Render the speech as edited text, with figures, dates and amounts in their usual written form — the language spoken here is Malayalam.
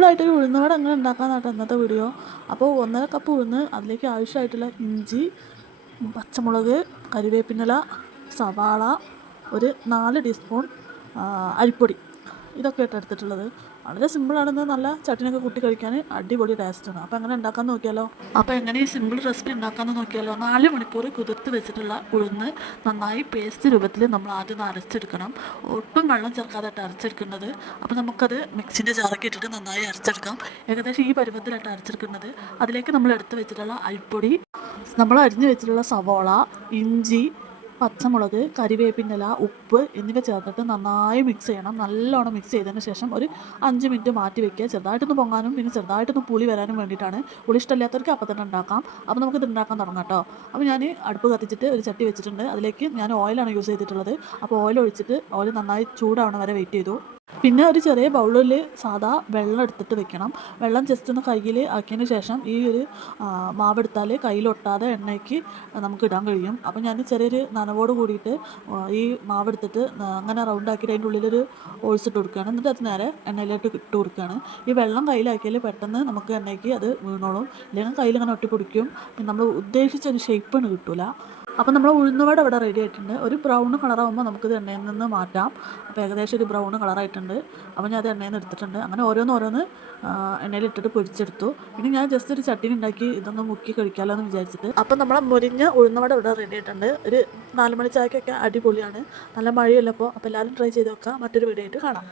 സിമ്പിളായിട്ടൊരു ഉഴുന്നുവട എങ്ങനെ ഉണ്ടാക്കാമെന്നാട്ടോ ഇന്നത്തെ വീഡിയോ. അപ്പോൾ 1.5 കപ്പ് ഉഴുന്ന്, അതിലേക്ക് ആവശ്യമായിട്ടുള്ള ഇഞ്ചി, പച്ചമുളക്, കരിവേപ്പില, സവാള, ഒരു 4 ടീസ്പൂൺ അരിപ്പൊടി, ഇതൊക്കെ എടുത്തിട്ടുള്ളത്. വളരെ സിമ്പിളാണെന്ന്, നല്ല ചട്ടിനൊക്കെ കൂട്ടി കഴിക്കാൻ അടിപൊളി ടേസ്റ്റാണ്. അപ്പോൾ എങ്ങനെ ഉണ്ടാക്കാമെന്ന് നോക്കിയാലോ. അപ്പോൾ എങ്ങനെ ഈ സിമ്പിൾ റെസിപ്പി ഉണ്ടാക്കാമെന്ന് നോക്കിയാലോ. 4 മണിക്കൂർ കുതിർത്ത് വെച്ചിട്ടുള്ള ഉഴുന്ന് നന്നായി പേസ്റ്റ് രൂപത്തിൽ നമ്മൾ ആദ്യം അരച്ചെടുക്കണം. ഒട്ടും വെള്ളം ചേർക്കാതായിട്ട് അരച്ചെടുക്കുന്നത്. അപ്പോൾ നമുക്കത് മിക്സിൻ്റെ ജാറൊക്കെ ഇട്ടിട്ട് നന്നായി അരച്ചെടുക്കാം. ഏകദേശം ഈ പരുവത്തിലായിട്ട് അരച്ചെടുക്കുന്നത്. അതിലേക്ക് നമ്മൾ എടുത്ത് വെച്ചിട്ടുള്ള അരിപ്പൊടി, നമ്മൾ അരിഞ്ഞ് വെച്ചിട്ടുള്ള സവോള, ഇഞ്ചി, പച്ചമുളക്, കരിവേപ്പില, ഉപ്പ് എന്നിവ ചേർത്തിട്ട് നന്നായി മിക്സ് ചെയ്യണം. നല്ലോണം മിക്സ് ചെയ്തതിന് ശേഷം ഒരു 5 മിനിറ്റ് മാറ്റി വെക്കുക. ചെറുതായിട്ടൊന്ന് പൊങ്ങാനും പിന്നെ ചെറുതായിട്ടൊന്ന് പുളി വരാനും വേണ്ടിയിട്ടാണ്. പുളി ഇഷ്ടമില്ലാത്തവർക്ക് അപ്പം തന്നെ ഉണ്ടാക്കാം. അപ്പോൾ നമുക്കിത് ഉണ്ടാക്കാൻ തുടങ്ങാം കേട്ടോ. അപ്പോൾ ഞാൻ അടുപ്പ് കത്തിച്ചിട്ട് ഒരു ചട്ടി വെച്ചിട്ടുണ്ട്. അതിലേക്ക് ഞാൻ ഓയിലാണ് യൂസ് ചെയ്തിട്ടുള്ളത്. അപ്പോൾ ഓയിൽ ഒഴിച്ചിട്ട് ഓയിൽ നന്നായി ചൂടാവണ വരെ വെയിറ്റ് ചെയ്തു. പിന്നെ ഒരു ചെറിയ ബൗളിൽ സാധാ വെള്ളം എടുത്തിട്ട് വെക്കണം. വെള്ളം ജസ്റ്റ് ഒന്ന് കയ്യിൽ ആക്കിയതിന് ശേഷം ഈ ഒരു മാവെടുത്താൽ കയ്യിലൊട്ടാതെ എണ്ണയ്ക്ക് നമുക്ക് ഇടാൻ കഴിയും. അപ്പോൾ ഞാൻ ചെറിയൊരു നനവോട് കൂടിയിട്ട് ഈ മാവെടുത്തിട്ട് അങ്ങനെ റൗണ്ടാക്കിയിട്ട് അതിൻ്റെ ഉള്ളിലൊരു ഹോൾസ് ഇട്ട് കൊടുക്കുകയാണ്. എന്നിട്ട് അത് നേരെ എണ്ണയിലോട്ട് ഇട്ട് കൊടുക്കുകയാണ്. ഈ വെള്ളം കയ്യിലാക്കിയാൽ പെട്ടെന്ന് നമുക്ക് എണ്ണയ്ക്ക് അത് വീണോളും. ഇല്ലെങ്കിൽ കയ്യിൽ ഇങ്ങനെ ഒട്ടിപ്പിടിക്കും. പിന്നെ നമ്മൾ ഉദ്ദേശിച്ചൊരു ഷേപ്പാണ് കിട്ടില്ല. അപ്പോൾ നമ്മൾ ഉഴുന്നുവട ഇവിടെ റെഡി ആയിട്ടുണ്ട്. ഒരു ബ്രൗൺ കളറാകുമ്പോൾ നമുക്കിത് എണ്ണയിൽ നിന്ന് മാറ്റാം. അപ്പോൾ ഏകദേശം ഒരു ബ്രൗൺ കളറായിട്ടുണ്ട്. അപ്പോൾ ഞാൻ അത് എണ്ണയിൽ നിന്ന് എടുത്തിട്ടുണ്ട്. അങ്ങനെ ഓരോന്ന് എണ്ണയിലിട്ടിട്ട് പൊരിച്ചെടുത്തു. പിന്നെ ഞാൻ ജസ്റ്റ് ഒരു ചട്ടിനി ഉണ്ടാക്കി ഇതൊന്ന് മുക്കി കഴിക്കാമല്ലോ എന്ന് വിചാരിച്ചിട്ട്. അപ്പോൾ നമ്മളെ മുരിഞ്ഞ ഉഴുന്നുവട ഇവിടെ റെഡി ആയിട്ടുണ്ട്. ഒരു 4 മണി ചായക്കൊക്കെ അടിപൊളിയാണ്. നല്ല മഴയല്ല അപ്പോൾ എല്ലാവരും ട്രൈ ചെയ്ത് നോക്കാം. മറ്റൊരു വീഡിയോ ആയിട്ട് കാണാം.